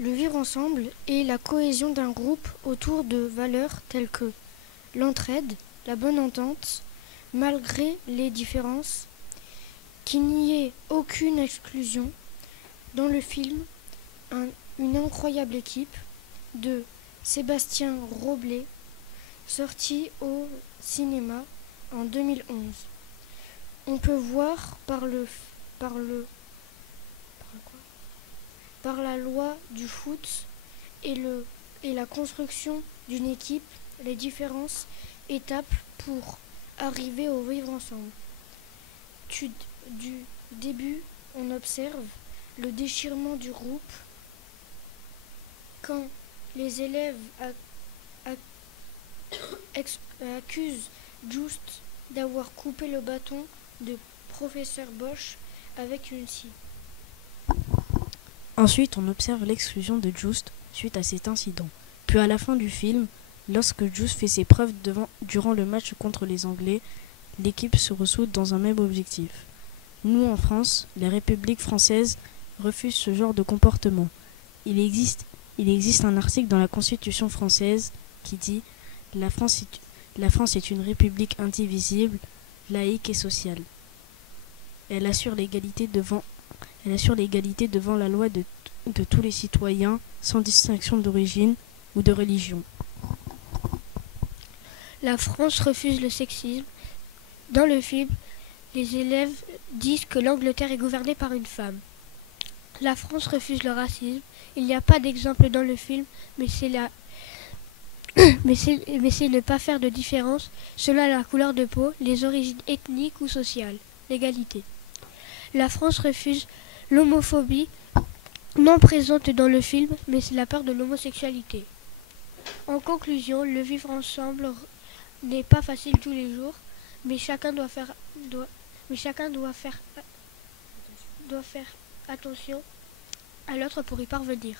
Le vivre ensemble est la cohésion d'un groupe autour de valeurs telles que l'entraide, la bonne entente, malgré les différences, qu'il n'y ait aucune exclusion. Dans le film, une incroyable équipe de Sébastien Roblet, sorti au cinéma en 2011. On peut voir par la loi du foot et la construction d'une équipe, les différentes étapes pour arriver au vivre ensemble. Du début, on observe le déchirement du groupe quand les élèves accusent Just d'avoir coupé le bâton de professeur Bosch avec une scie. Ensuite, on observe l'exclusion de Just suite à cet incident. Puis à la fin du film, lorsque Just fait ses preuves durant le match contre les Anglais, l'équipe se ressoude dans un même objectif. Nous, en France, les républiques françaises refusent ce genre de comportement. Il existe un article dans la Constitution française qui dit « La France est une république indivisible, laïque et sociale. Elle assure l'égalité devant la loi de tous les citoyens, sans distinction d'origine ou de religion. » La France refuse le sexisme. Dans le film, les élèves disent que l'Angleterre est gouvernée par une femme. La France refuse le racisme. Il n'y a pas d'exemple dans le film, mais c'est ne pas faire de différence selon la couleur de peau, les origines ethniques ou sociales. L'égalité. La France refuse l'homophobie, non présente dans le film, mais c'est la peur de l'homosexualité. En conclusion, le vivre ensemble n'est pas facile tous les jours, mais chacun doit faire attention à l'autre pour y parvenir.